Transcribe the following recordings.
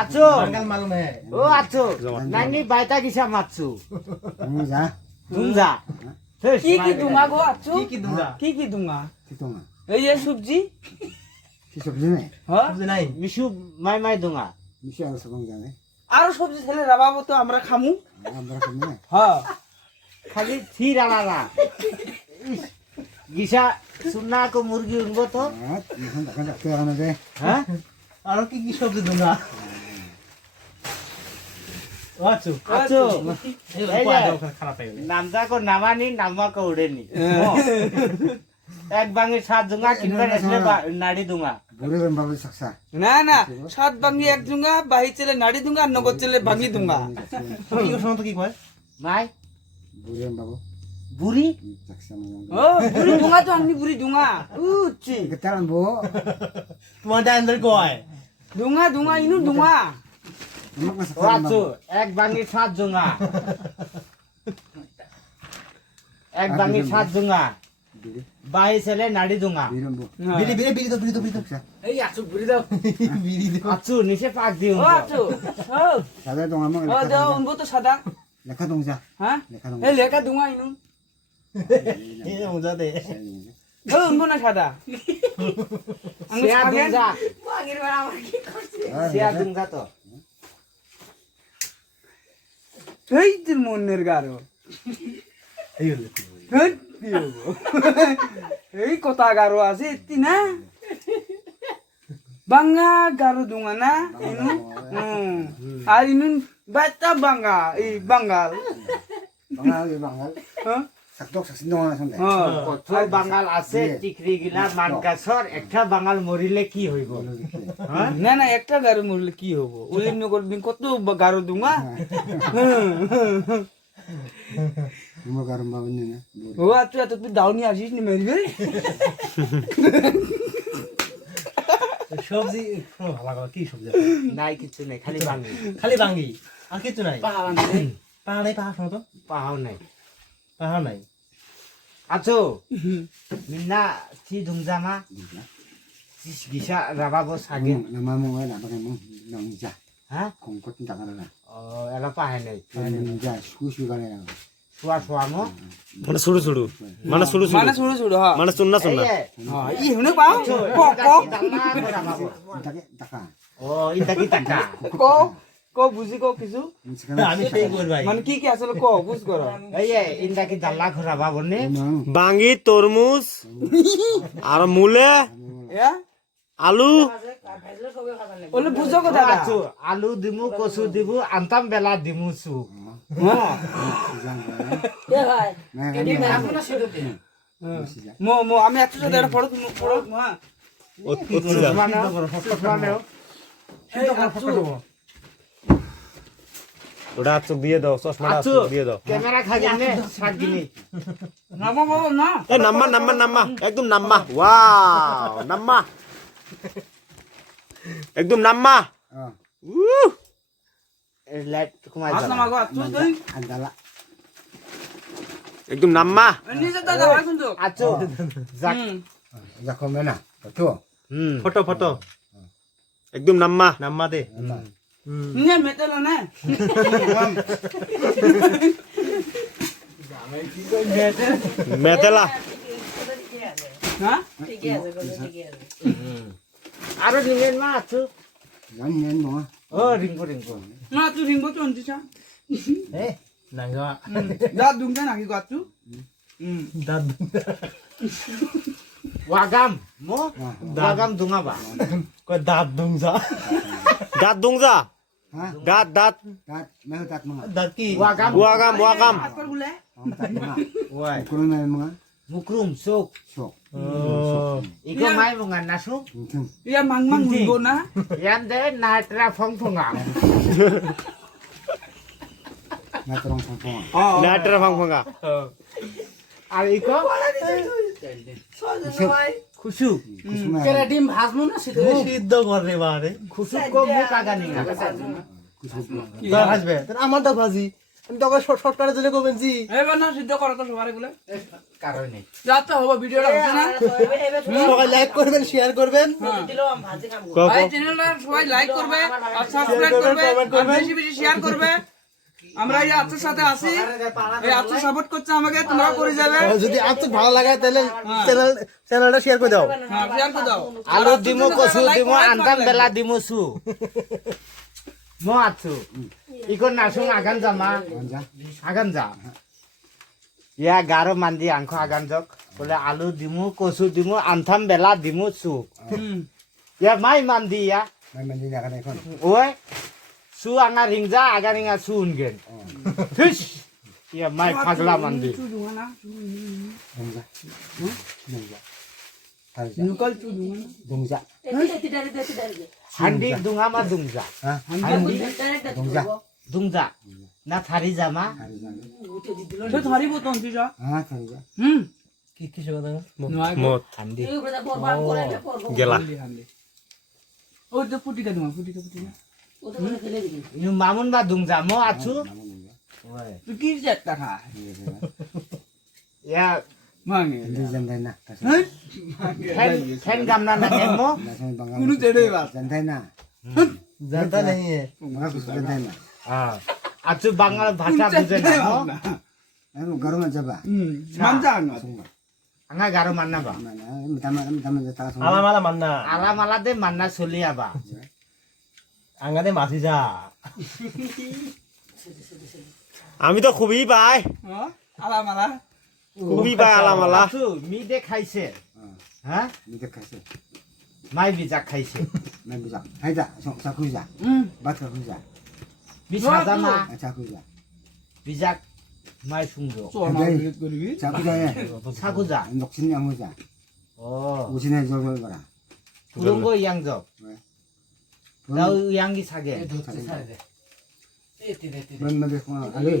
আছো ও আছো নানি বাইতা কিসা মারছো দুঙ্গা কি কি দুঙ্গা গো আছো কি কি দুঙ্গা এই যে সবজি কি সবজি নাই সবজি নাই মিশু মাই মাই দুঙ্গা মিশু আর সবং জানে আরো সবজি ছেলে রাবাবো তো আমরা খামু আমরা খাবো না হ্যাঁ খালি থির আলাদা গিসা সুন্না কো মুরগি উনবো তো এখন দেখা যাচ্ছে এখানে যে হ্যাঁ আরো কি কি সবজি দুঙ্গা আছো আছো এই খারাপ হয়ে গেল নামজা কো নামানি নামা কো উড়েনি এক বাঙে সাত দুঙ্গা কিনবে আসলে নাড়ি দুঙ্গা বুড়ে গন বাবু সাকসা না না সাত ভাঙ্গি এক দুঙ্গা বাহি ছেলে নাড়ি দুঙ্গা নগদ ছেলে ভাঙ্গি দুঙ্গা কি সময় তো কি কয় মাই বুড়ে গন বাবু বুড়ি সাকসা ও বুড়ি দুঙ্গা তো আননি বুড়ি দুঙ্গা উচ্চি কেতারান বো তোমার ডাইন্দার কয় দুঙ্গা দুঙ্গা ইনু দুঙ্গা আমাক না ও সাকসা আছো এক বাঙে সাত দুঙ্গা এক বাঙে সাত দুঙ্গা বাহি ছেলে নাড়ি দুঙ্গা বিরম বো বিড়ি বিড়ি বিড়ি তো সাকসা এই আছো বুড়ি দাও বিড়ি দাও আছো নিচে পাক দিও ও আছো ও সাদা দং আমা ও দাও উনবো তো সাদা লেখা দং যা হ্যাঁ লেখা দং এই লেখা দুঙ্গা ইনু এই মজা দে ও উনবো না সাদা আমি সিয়া খাবেন দুঙ্গা সিয়া দুঙ্গা তো এই তোর মনের গারো এই হলো হেই, কি হবো? এই কথা গারো আছে এতি না বাঙ্গা গারো দুঙ্গা না ইনু আর ইনু বাচ্চা বাঙ্গা এই বাঙ্গাল বাঙাল বাঙাল হ্যাঁ সাকদক সাকসিন দং না সঙ্গে হ্যাঁ কঠোর বাঙাল আছে টিকরি গিলা মানকাছর একটা বাঙাল মরিলে কি হইব হ্যাঁ না না একটা গারো মরলে কি হবো ওলিম নগর দিন কত গারো দুঙ্গা তোমার গরম বাবু না ও আচ্ছা এত তুই দাউনি আসিস নি মেরবে সবজি ভালো কি সবজি নাই কিছু নাই খালি বাঙি খালি বাঙ্গি আর কিছু নাই পাহাড় পাহাড় নাই পাহাড় শোনো তো পাহাও নাই পাহাড় নাই আছো মিন্না থি দুমজামা গিসা রাবাবো সাগে nama mo ay labag mo nang ja হ্যাঁ kung kot ta kana na ও এলা পাহে নাই ja sku sku kana na শুয়া শুয়া মো মানে শুরু শুরু মানে শুরু শুরু মানে ছোড়ো ছোড়ো হ্যাঁ মানে শুননা শুননা হ্যাঁ ই হুনে পাও ক ক দাল্লা রাবাবো take taka ও ইতা কি টাকা ক ক বুঝি ক কিছু আমি সেই করি ভাই মানে কি কি আসলে ক বুঝ করো এই ইন্দা কি দাল্লা ঘুরাবাবো নে বাঙ্গি তরমুজ আর মূলে এ আলু ওলে বুঝো কথা আছো আলু দিমু কচু দিবু আন্তাম বেলা দিমু সু মো মো আমি একটু সাথে এটা পড়ো তুমি পড়ো হ্যাঁ ওটা চোখ দিয়ে দাও চশমাটা আছো চোখ দিয়ে দাও ক্যামেরা খাগি নে শাক গিনি নামা বাবা না এ নাম্মা নাম্মা নাম্মা একদম নাম্মা ওয়াও নাম্মা একদম নাম্মা লাইট কমাই আস দাও নামা গো তুই তুই andala একদম নাম্মা নিজে দাদা ভাই শুনছো আছো যাক ja ko mena to photo photo একদম নাম্মা নাম্মা দে নে মেতেলো না মেতেলা হ্যাঁ আরো নিমেন মা আছো yan yan mo ও রিঙ্গো রিঙ্গো না তুই রিঙ্গো তো অন্তিসা এ নাই গা দা দুঙ্গা নাকি গো আছু দাদ ওয়াগাম মো ওয়াগাম দুঙাবা কয় দাদ দুংজা দাঁত দুংজা ha দাঁত দাঁত tat meho tat mga দাদ কি ওয়াগাম ওয়াগাম ওয়াগাম আসপার বলে tat mga ওয়াই kulo na mga মুকরুম সুক sok ইকো মাই বুঙান না সুক tung ইয়া মাং মাং মুইগো না ইয়ান দে নাটরা ফং ফংা na torong pang pang নাটরা ফাং ফাঙ্গা আর ইকো খুশু kusuma ডিম ভাজমু না সিধে সিদ্ধ করে বারে খুশু কো মুখ আগানি না তোর হাসবে তোর আমার দাও ভাজি আমি তোকে শর্টকাটের জন্য করবেন জি এবার না সিদ্ধ করো তো সবারে বলে কারণে যাতে হবে ভিডিওটা হচ্ছে না সবাই লাইক করবেন শেয়ার করবেন ভাই চ্যানেলটা সবাই লাইক করবে আর সাবস্ক্রাইব করবে আর বেশি বেশি শেয়ার করবে আমরা এই আত্মর সাথে আছি এই আত্ম সাপোর্ট করছে আমাকে তোমরা করে যাবে যদি আপনার ভালো লাগে তাহলে চ্যানেলটা শেয়ার করে দাও হ্যাঁ শেয়ার করে দাও আলু দিমু কচু দিমু আন্দাম বেলা দিমু সু মো আছু ইকন নাসুং আগান জামা আগান যা ইয়া গারো মান্দি আংখ আগান জক বলে আলু দিমু কচু দিমু আন্থাম বেলা দিমু সু ইয়া মাই মান্দি ইয়া May mandila ka na ikon. ওই সু আঙা রিংজা আগা রিঙা সু উনগেন ফিস ইয়া মাই পাগলা mandi চুদুঙা Dungza. Dungza. Halja. Nuchal চুদুঙা Dungza. Handi দুঙা মা দুংজা Ha? হান্ডি Dungza. দুংজা না থারি জামা Hari jana. 저 다리 보통 주자 Ha, tangga. কি কি কথা মত হান্ডি গেলা ওটা ফুটিকা তোমা ফুটিকা ইনু মামুন বা দুংজা মো আছু Namun dungza. ওই তুই কি যেটা খা ইয়া মাঙ্গে Hindi jantai na. Kasi. ফেন ফেন গামনা না কেমো Nasa yung bangang. কুনু তেড়ে বাস Jantai na. জানতা নেই Mga gusto jantai na. আছু বাংলা ভাষা বুঝে না মো Ano, garo man jaba. 만자 안 와. Sunga. আঙা Garo Manna বা Mana, tama jata sunga. আলামালা Manna আলা মালা দে মান্না চলিয়া বা আঙ্গাতে মাছি যা আমি তো খুবই পাই 어? 알아 말아. খুবই পাই আলামালা আছু মি দে খাইছে হ্যাঁ Hindi kasi. মাই বিজা খাইছে May bisa. Hayda, sa kuya. Bat ka kuya. বিজা জামা Sa kuya. বিজা মাই সুংজো 또 얼마 그랬 거리. Sa kuya eh. 사구자 Noksin yang kuya. 어 Usin ay jol bara. 그런 거 양적 나 양기 사게 Man man ko ali.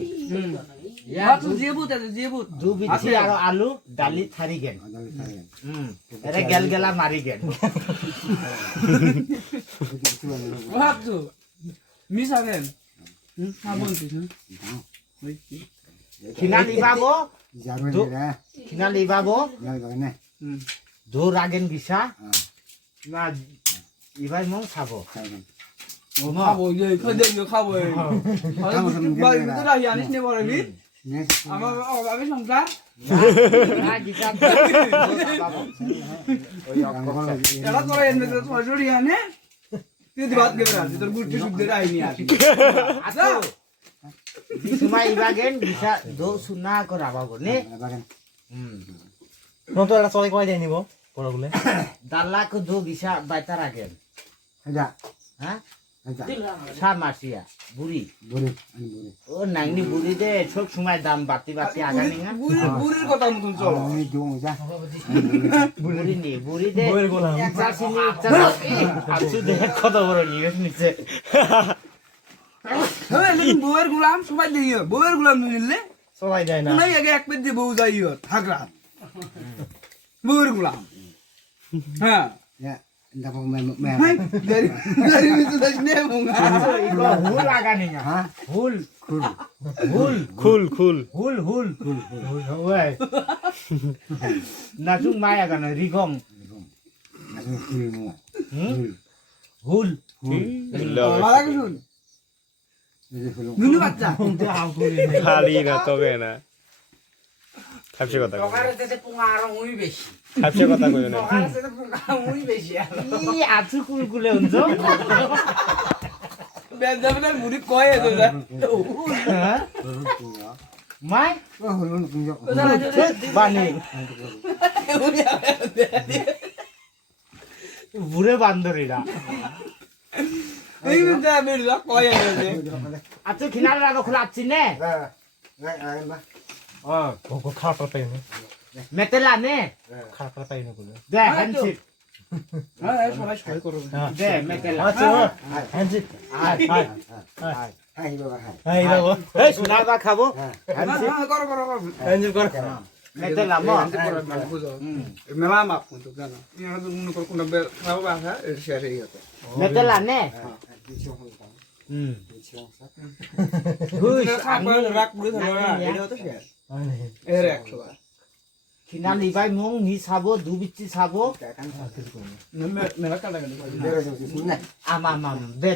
야 아, 또 제부 때 제부. দুবিথি আর আলু ডালি থারিগেন Adal tayo. এরে গেল গেলা মারিগেন 와도 미사겐. 한번 드셔. কিনা লিবাবো Jaro Do- ni na. কিনা লিবাবো Lang lang na. দৌড় again গিসা না ইবাই মং খাবো Tayo. 가보 이제 근데 이거 가보. 막 이거라 이 안에 내 버리니. Next. 아마 아마 성사. না গিসা 내가 거라 했는데 소리 안에. তুই বাদ গেবে না তোর গুটি শুদ্ধ রাইনি আসি আচ্ছা বিসমা ইবাগেন গিসা দো সুনা করাবাবো নে Bagan. নতুন একটা চলে কয় দিয়ে নিব পড়া বলে দাল্লাকে দো গিসা বাইতার আগেন Hayda. হ্যাঁ Hayda. সা মাসিয়া বুড়ি Buri. Ano buri? ও নাইনি বুড়ি দে সব সময় দাম বাতি বাতি আগানি না 물을 거다 무슨 줘 Ano yung isa? বুড়ি নি বুড়ি দে বইয়ের গোলাম চাষিনি চাষি আছু দে কত বড় নিয়ে নিছে হে লেকিন বউয়ের গোলাম সবাই দিও বউয়ের গোলাম নিলে সবাই দেয় না কোন আগে এক পেট দিয়ে বউ যাইও থাকরা বউয়ের গোলাম হ্যাঁ Ya. Hindi ko may. হাই গাড়ি গাড়ি মিছে দাস নে মুঙ্গা ইগো হুল আগানি না Ha? হুল Cool. হুল খুল খুল হুল হুল ওই নাচুং মায়া গানা রিগং Ano cool mo? হুল মারা শুন Hindi ko lang. নুনু বাচ্চা খালি না তবে না খাপসে কথা কই সকালে যেতে পুঙ্গার উই বেশি খাপসে কথা কই না সকালে যেতে পুঙ্গার উই বেশি ই আছু কুলকুলে উনজ বেজাবলে মুড়ি কয়ে দে মাই Oh, hulun kung yo. বানি বুড়ে বান্দরিরা এই যা বেরলা কয়ে দে আচ্ছা খিনার রাখো খোলা আছি নে Ay, ba? ও ও খারাপ পাই না মেতেলা নে খারাপ পাই না বলে দে হ্যান্ডশিপ হ্যাঁ সবাই সবাই করো দে মেতেলা আচ্ছা হ্যান্ডি আয় আয় Ay, baba, ay. এই দাও এই সোনার বা খাবো করো করো করো হ্যান্ডি কর মেতেলা মো মেলা মাপ কিন্তু জানো ইয়া তো মনে কর কোন বেল খাবো বাসা এর শেয়ার হয়ে গেছে মেতেলা নে হুশ খাবার রাখ বুড়ি ধরো না এটা তো শেয়ার এর 100 কিনা লিবাই মং নি চাব দুবিচ্ছি চাব মেলা কাটা গেল বেরো যাচ্ছে শুন না আম দে